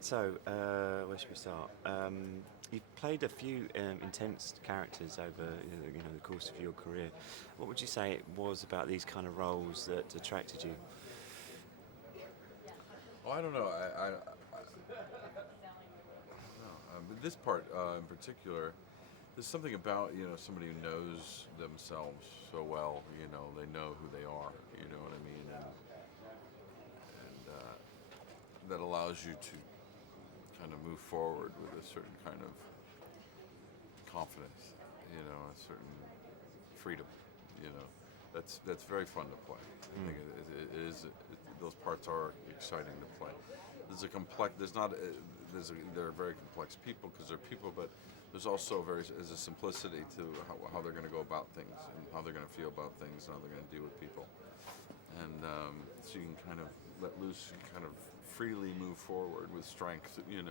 So, where should we start? You've played a few intense characters over the course of your career. What would you say it was about these kind of roles that attracted you? Oh, I don't know. But this part in particular, there's something about somebody who knows themselves so well. They know who they are. You know what I mean, and that allows you to kind of move forward with a certain kind of confidence. A certain freedom. That's very fun to play. I think it is. Those parts are exciting to play. There's a complex. There's not. They're very complex people because they're people, but there's also there's a simplicity to how they're going to go about things and how they're going to feel about things and how they're going to deal with people. And so you can kind of let loose, and kind of freely move forward with strength. And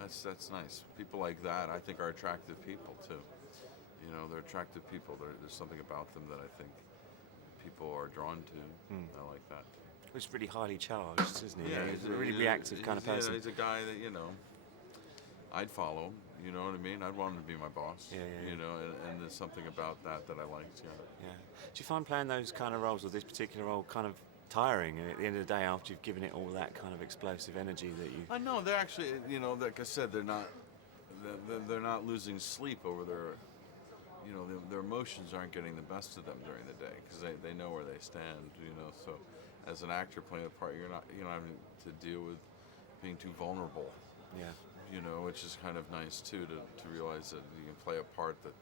that's nice. People like that, I think, are attractive people too. They're attractive people. There's something about them that I think people are drawn to. I like that. It's really highly charged, isn't he? Yeah, He's a really reactive kind of person. He's a guy that I'd follow. You know what I mean? I'd want him to be my boss. Yeah. And there's something about that I liked. Yeah. Do you find playing those kind of roles, or this particular role, kind of tiring? And at the end of the day, after you've given it all that kind of explosive energy that you... I know they're actually, like I said, they're not losing sleep over their emotions aren't getting the best of them during the day because they know where they stand. So as an actor playing the part, you're not having to deal with being too vulnerable. Yeah. Which is kind of nice too to realize that you can play a part that's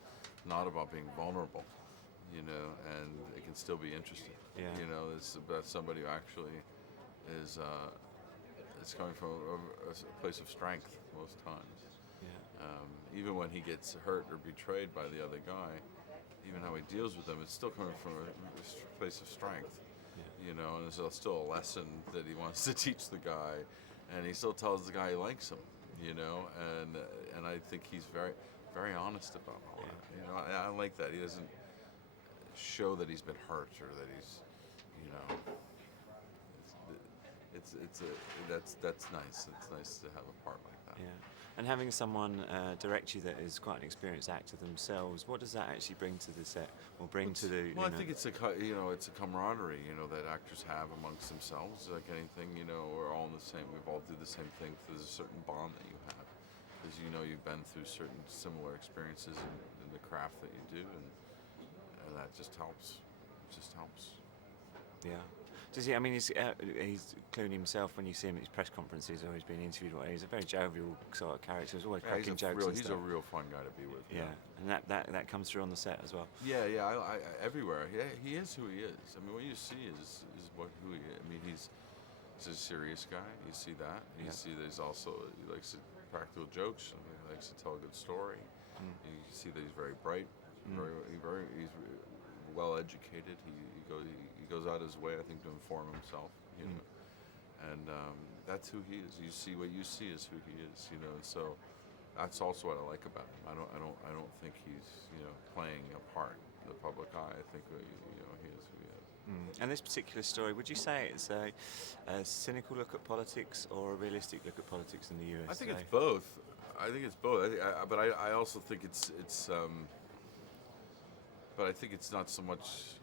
not about being vulnerable. And it can still be interesting. Yeah. It's about somebody who actually is coming from a place of strength most times. Yeah. Even when he gets hurt or betrayed by the other guy, even how he deals with them, it's still coming from a place of strength. Yeah. And there's still a lesson that he wants to teach the guy, and he still tells the guy he likes him. And I think he's very, very honest about all that. I like that. He doesn't show that he's been hurt or that he's, that's nice. It's nice to have a part like that. Yeah. And having someone direct you that is quite an experienced actor themselves, what does that actually bring to the set, or bring to the? Well, I think it's a camaraderie, that actors have amongst themselves. Like anything, we're all in the same. We've all do the same thing. There's a certain bond that you have, because you've been through certain similar experiences in the craft that you do, and that just helps. It just helps. Yeah. Does he? I mean, he's Clooney himself. When you see him at his press conferences or he's being interviewed, he's a very jovial sort of character. He's always cracking jokes. He's a real fun guy to be with. Yeah, and that comes through on the set as well. Yeah. I everywhere. Yeah, he is who he is. I mean, what you see is who he is. I mean, he's a serious guy. You see that. You see that he likes practical jokes. He likes to tell a good story. You see that he's very bright. He's well educated. He goes out his way, I think, to inform himself. And that's who he is. You see what you see is who he is. And so that's also what I like about him. I don't think he's playing a part in the public eye. I think he is who he is. And this particular story, would you say it's a cynical look at politics or a realistic look at politics in the US? I think it's both. But I also think it's but I think it's not so much.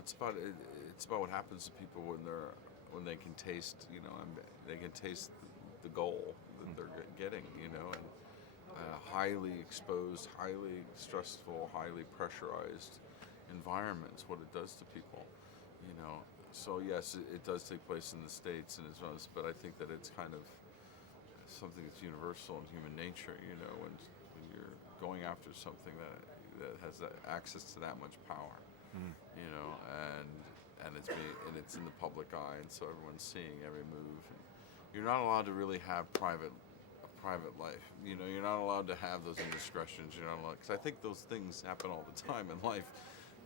It's about what happens to people when they can taste, they can taste the goal that they're getting, and highly exposed, highly stressful, highly pressurized environments, what it does to people, So yes, it does take place in the States and as well as, but I think that it's kind of something that's universal in human nature, when you're going after something that has that access to that much power. And it's in the public eye, and so everyone's seeing every move. And you're not allowed to really have a private life. You're not allowed to have those indiscretions. You're not allowed, because I think those things happen all the time in life,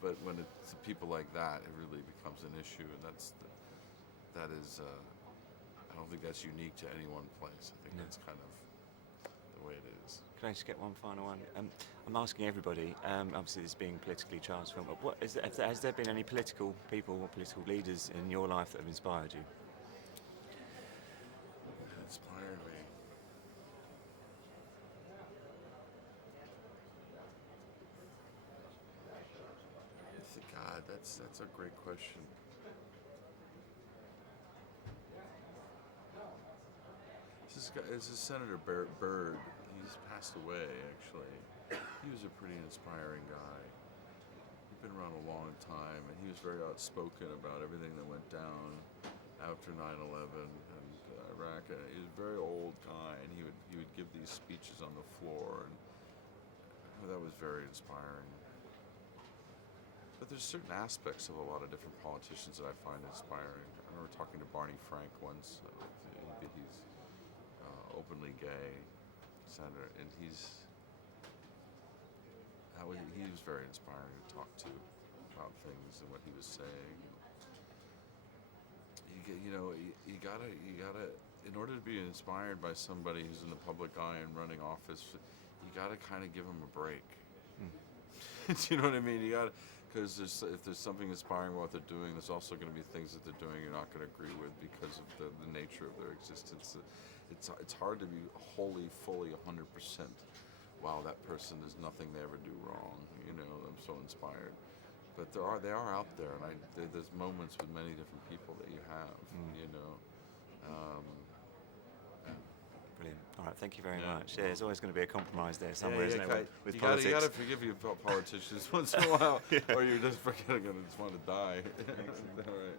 but when it's people like that, it really becomes an issue, and that is. I don't think that's unique to any one place. I think that's kind of the the way it is. Can I just get one final one? I'm asking everybody, obviously this being a politically charged film, but has there been any political people or political leaders in your life that have inspired you? Inspired me. God, that's a great question. This is Senator Byrd. He's passed away, actually. He was a pretty inspiring guy. He'd been around a long time, and he was very outspoken about everything that went down after 9/11 and Iraq. He was a very old guy, and he would give these speeches on the floor, and that was very inspiring. But there's certain aspects of a lot of different politicians that I find inspiring. I remember talking to Barney Frank once. He's openly gay senator, and he was very inspiring to talk to about things and what he was saying. You gotta, in order to be inspired by somebody who's in the public eye and running office, you gotta kind of give them a break. Do you know what I mean? You gotta, because if there's something inspiring about what they're doing, there's also going to be things that they're doing you're not going to agree with because of the nature of their existence. It's hard to be wholly, fully, 100%. Wow, that person, there's nothing they ever do wrong. I'm so inspired. But they are out there, and there's moments with many different people that you have. Brilliant. All right, thank you very Yeah. much. Yeah, there's always going to be a compromise there somewhere, isn't you it, with you politics? gotta forgive you politicians once in a while, or you're just forgetting and just want to die. All right.